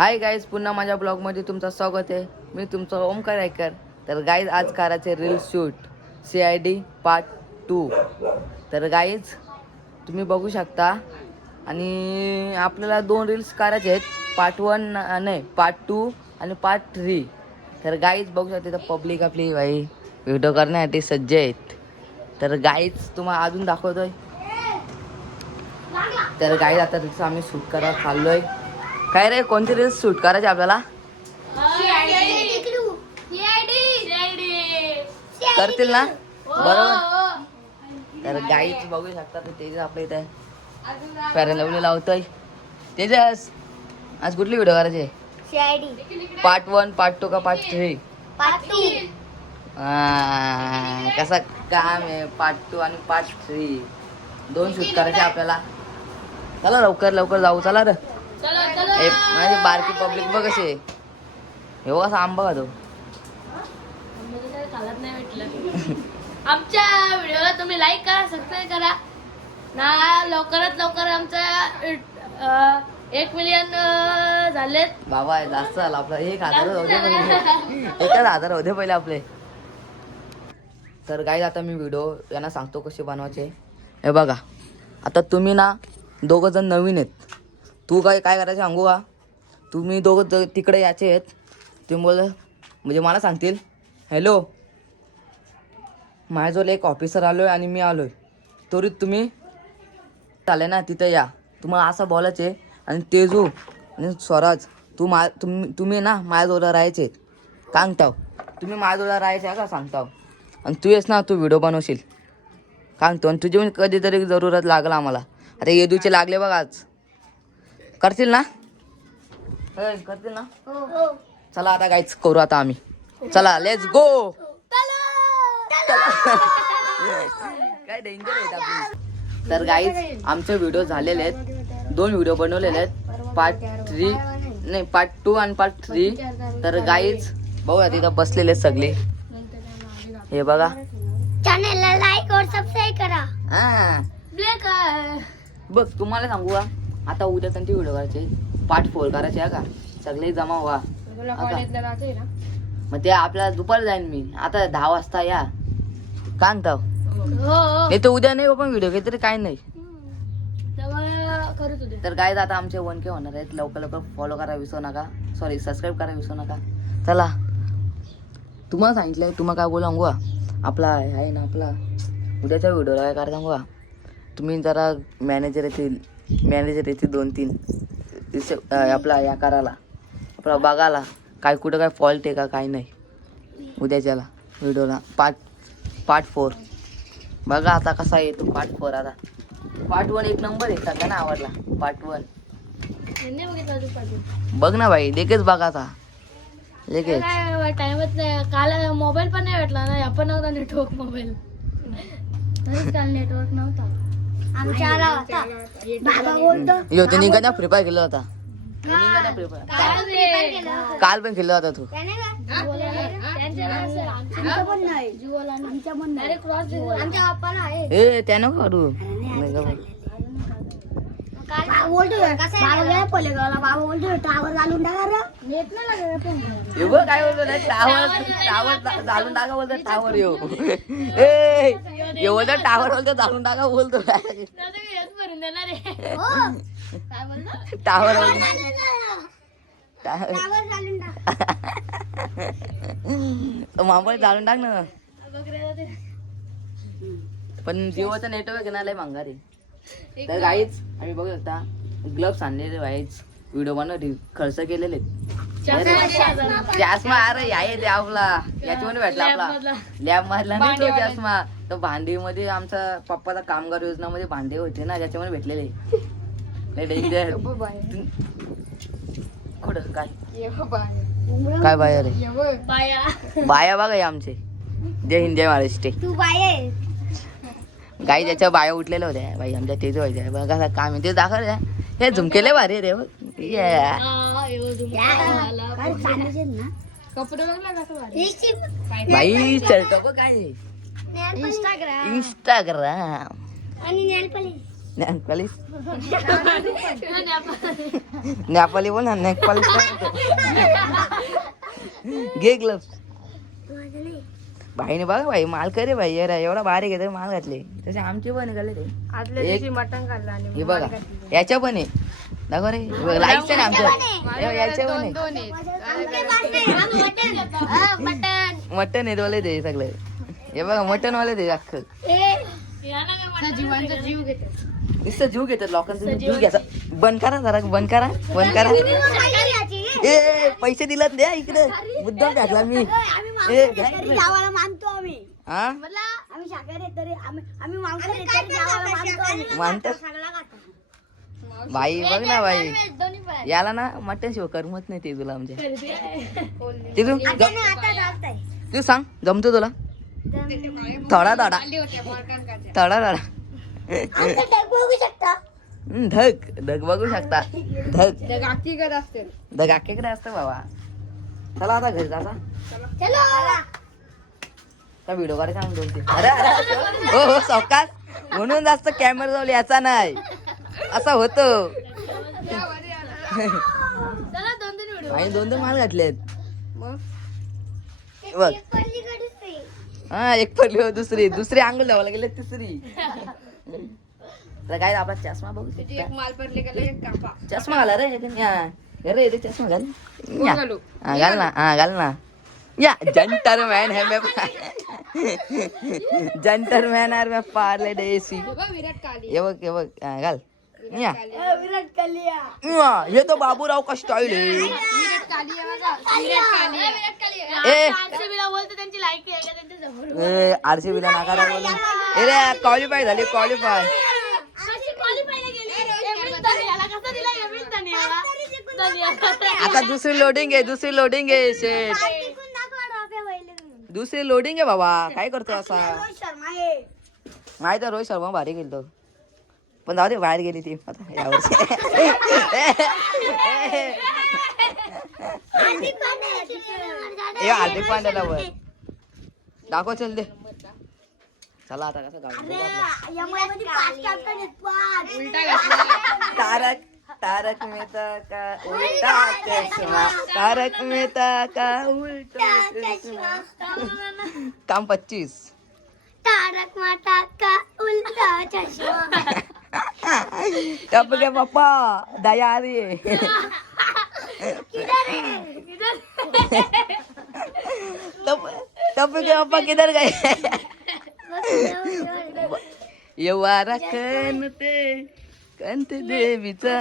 Hi guys, पुन्हा माझ्या ब्लॉगमध्ये तुमचं स्वागत आहे. मी तुमचा ओमकार ऐकर. तर गाईज आज करायचे रील शूट CID पार्ट 2. तर गाईज तुम्ही बघू शकता आणि आपल्याला 2 रील्स करायचे आहेत, पार्ट 1 नाही पार्ट 2 आणि पार्ट 3. तर गाईज बघू शकता तर पब्लिक आपली बाई व्हिडिओ करण्यासाठी सज्ज आहेत. तर गाईज तुम्हाला अजून दाखवतोय. तर गाईज आता रील्स आम्ही शूट करायला चाललोय. काय रे, कोणती रील्स शूट करायची आपल्याला? करतील ना बरोबर. तर गाईच बघू शकता तेजस आपल्या इथे फेअर लवली लावतोय. तेजस आज कुठली व्हिडिओ करायची? पार्ट 1 पार्ट 2 का पार्ट 3? पार्ट 2. कसा काम आहे पार्ट 2 आणि पार्ट 3 2 शूट करायचे आपल्याला. चला लवकर लवकर जाऊ. चला रे. माझी बारकी पब्लिक बघ कशी आहे. हे कसा आंबा का तो. आमच्या व्हिडिओला तुम्ही लाईक करा, सबस्क्राईब करा ना. लवकरात लवकर आमचं 1 मिलियन झालेत बाबा. जास्त झालं आपलं. 1,000 होते पहिले. 1,000 होते पहिले आपले. तर गाईज आता मी व्हिडिओ यांना सांगतो कसे बनवायचे. हे बघा, आता तुम्ही ना 2 जण नवीन आहेत. तू काय करायचं सांगू का? तुम्ही 2 तिकडे याचे आहेत. तुम्ही बोल म्हणजे मला सांगतील हॅलो माझ्याजवळ एक ऑफिसर आलो आहे आणि मी आलो आहे, तरी तुम्ही चाले ना तिथे या. तुम्हाला असं बोलायचं आहे. आणि तेजू आणि स्वराज तुम्ही ना माझ्याजवळ राहायचे आहेत. सांगताव तुम्ही माझ्याजवळ राहायचे आहे का सांगताव. आणि तू येस ना, तू व्हिडिओ बनवशील सांगतो. आणि तुझी पण कधीतरी जरूरत लागला आम्हाला. अरे येदूचे लागले बघ आज. करतील ना? करतील ना? चला आता गाईच करू आता आम्ही. चला लेट्स गो. काय डेंजर आहे आपली. तर गाईज आमचे व्हिडिओ झालेले आहेत. 2 व्हिडिओ बनवलेले आहेत, पार्ट 3 नाही पार्ट 2 आणि पार्ट 3. तर गाईज बघूया तिथं बसलेले सगळे. हे बघा, चॅनलला लाईक और सबस्क्राईब करा. बघ तुम्हाला सांगू का, आता उद्या त्यांची व्हिडिओ करायचे पार्ट 4 करायचे आहे का. सगळे जमा व्हा. मग ते आपल्याला दुपारी जाईन मी. आता 10 वाजता या सांगताव. नाही तर उद्या नाही पण व्हिडिओ काहीतरी काय नाही. तर काय आता आमचे 1K होणार आहेत. लवकर लवकर फॉलो करा विसरू नका. सॉरी सबस्क्राईब करा विसरू नका. चला तुम्हाला सांगितलंय. तुम्हाला काय बोला सांगू का, आपला आहे ना आपला उद्याच्या व्हिडिओला काय करा सांगू का. तुम्ही जरा मॅनेजर येते 2-3 आपला या करायला आपला बघायला काय कुठं काय फॉल्ट आहे का काय नाही. उद्याच्याला व्हिडिओला पार्ट 4 बघा आता कसा येतो पार्ट 4. आता पार्ट 1 एक नंबर आहे, सगळ्यांना आवडला पार्ट 1. बघ ना भाई, लेकेच बघा आता लेकेच. टाइमच नाही. काल मोबाईल पण नाही भेटला ना. आपण नव्हता नेटवर्क मोबाईल. काल नेटवर्क नव्हता आमच्याला होता. बाबा बोलतो यो ते निघाल्या फ्री फायर खेळला होता. काल पण खेळला होता तू. ए त्यानं काढू टावर घालून काय बोलतो ना, टावर घालून टाका बोलतो. टावर येऊ बोलतो, टावर बोलतो घालून टाका बोलतो. टावर मोबाईल घालून टाक ना. पण जिओचं नेटवर्क ना लय भंगार आहे. तर गाईच आम्ही बघू शकता ग्लव्स आणलेले वाईच व्हिडिओ बनवले खर्च केलेले. चष्मा अरे आहे आपला याच्यामध्ये भेटला आपला लॅब मधला नाही तो चष्मा. तो भांडी मध्ये आमचा पप्पाचा कामगार योजनामध्ये भांडे होते ना, त्याच्यामध्ये भेटलेले. डेंजर कुठं काय बाया रे बाया बघा हे आमचे. जय हिंद जय महाराष्ट्र. तू बाय गाई त्याच्या बाया उठलेल्या होत्या बाई आमच्या. तेच व्हायचं बघा काम आहे ते दाखव. हे झुमकेले भारी रे. बाई चलतो काय इंस्टाग्राम इंस्टाग्राम आणि नेल पॉलिश. नेपालीस नेपाली बोल ना नेपालीस घे ग्लव्स भाईने बघा भाई माल करे भाई एवढा बारीक आहे माल घातले तसे आमचे पण निघाले ते मटण खाल्लं आणि हे बघा याच्या पण आहे दाखव रे लाईटच्या ना आमच्या याच्या पण आहे मटन आहे वाले ते सगळे हे बघा मटन वाले ते अख्खं जीवांचा जीव घेते नुसतं जीव घेतात लोकांचा जीव घ्यायचा बंद करा जरा बंद करा ए पैसे दिलात द्या इकडे मुद्दाम टाकला मी मानतो आम्ही हा आम्ही शाकाहारी तरी आम्ही मानतात बाई बघ ना बाई याला ना मटन शिव करमत नाही ते तुला आमच्या ते तू सांग जमतो तुला थोडा थोडा थोडा थोडा धग धग बघू शकता धग धगाकीकडे असतं बाबा चला आता घरी जाता व्हिडिओ करायचा सांग 2-3 अरे हो हो सावकाश म्हणून जास्त कॅमेरा जवळ याचा नाही असा होतो आणि 2-2 माल घातलेत बघ हा एक पडली हो दुसरी आंघोळ लावायला गेले तिसरी तर काय आपला चष्मा बघू चष्मा घाला रे अरे येते चष्मा घाल घाल ना या जंटर मैन है मैं जंटर मैन यार मैं पार्ले देसी ये बघ घाल या ये तो बाबूराव का स्टाईल आहे आरसीबीला नाकारा बोलून रे क्वालिफाय झाली क्वालिफाय आता दुसरी लोडिंग आहे शेट दुसरी लोडिंग आहे बाबा काय करतो असा माहिती रोहित शर्मा भारी गेलतो पण जाऊ दे बाहेर गेली ती आता यावर्षी हार्दिक पांड्याला वर दाखव चल दे चला आता कसं तारक मेहता का उल्टा चष्मा तारक मेहता का उल्टा चष्मा काम 25 तारक मेहता का उल्टा चष्मा तब के पापा दया आ रही है तब के पापा किधर गए येवारा कंत देवीचा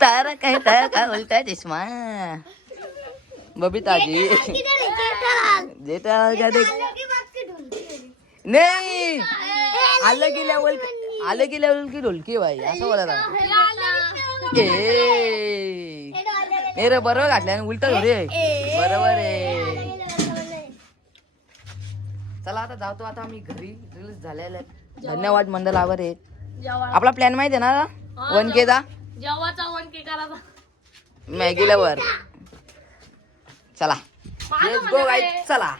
तारक आहे का उलटा चष्मा बबिताजी जेठा का देख नाही आलं की लेवल की ढोलकी भाई असं बोला ए रे बरोबर घातल्या उलट रे बरोबर आहे चला आता जातो आता आम्ही घरी रिलीज झालेले धन्यवाद मंडळ आवर आहे आपला प्लॅन माहिती आहे ना 1K चा जेव्हाचा 1K करायचा मॅगीला वर चला लेट्स गो गाईज चला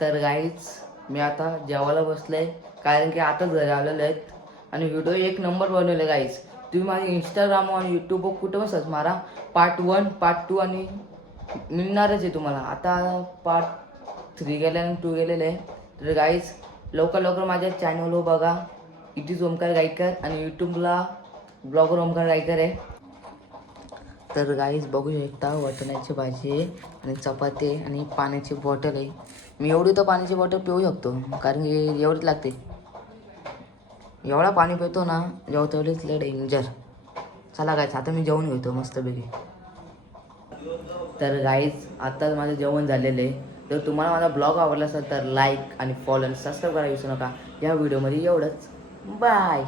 तर गाईज मी आता जेवायला बसलोय कारण की आताच घरी आलेले आहेत आणि व्हिडिओ 1 नंबर बनवले गाईज तुम्ही माझे इंस्टाग्राम आणि यूट्यूबवर कुठं सर्च मारा पार्ट 1 पार्ट 2 आणि मिळणारच आहे तुम्हाला आता पार्ट 3 गेले आणि 2 गेलेले आहे तर गाईज लवकर माझ्या चॅनलवर बघा इट इज ओमकार गायकर आणि यूट्यूबला ब्लॉगर ओमकार गायकर आहे तर गाईज बघू शकता वाटण्याची भाजी आहे आणि चपाती आहे आणि पाण्याची बॉटल आहे मी एवढी तर पाण्याची बॉटल पिऊ शकतो कारण की एवढीच लागते एवढा पाणी पितो ना जेव्हा तेवढीच लय डेंजर चला गाईज आता मी जेवण घेतो मस्तपैकी तर गाईज आत्ताच माझं जेवण झालेलं आहे तर तुम्हाला माझा ब्लॉग आवडला असेल तर लाईक आणि फॉलो आणि सबस्क्राईब करायला विसरू नका या व्हिडिओमध्ये एवढंच बाय